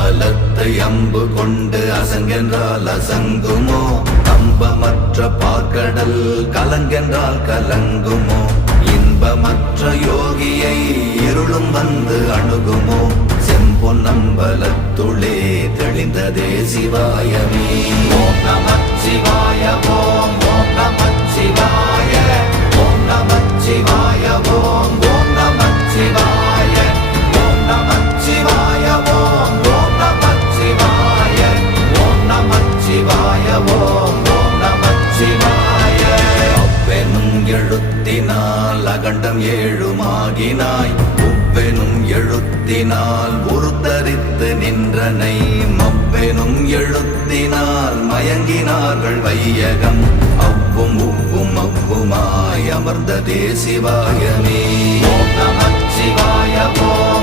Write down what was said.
பலத்தை அம்பு கொண்டு அசங்கென்றால் அசங்குமோ? கம்பமற்ற பார்க்கடல் கலங்கென்றால் கலங்குமோ? இன்பமற்ற யோகியை இருளும் வந்து அணுகுமோ? செம்பொன்னம்பலத்துளே தெளிந்ததே சிவாயமே. ஓம் நமச்சிவாய ஓம் ஓம் நமச்சிவாய ஓம் நமச்சிவாய ஓம் ஓம் நமச்சிவாய ஓம் நமச்சிவாய ஓம் ஓம் நமச்சிவாய ஓம் நமச்சிவாய ஓம் ஓம் நமச்சிவாய. அவ்வெனும் எழுத்தினால் அகண்டம் ஏழுமாகினாய், உவ்வெனும் எழுத்தினால் உருத்தரித்து நின்றனை, மவ்வெனும் எழுத்தினால் மயங்கினார்கள் வையகம். அவ்வும் உவ்வும் அவ்வுமாய் அமர்ந்ததே சிவாயமே. ஓம் நமச்சிவாய ஓம்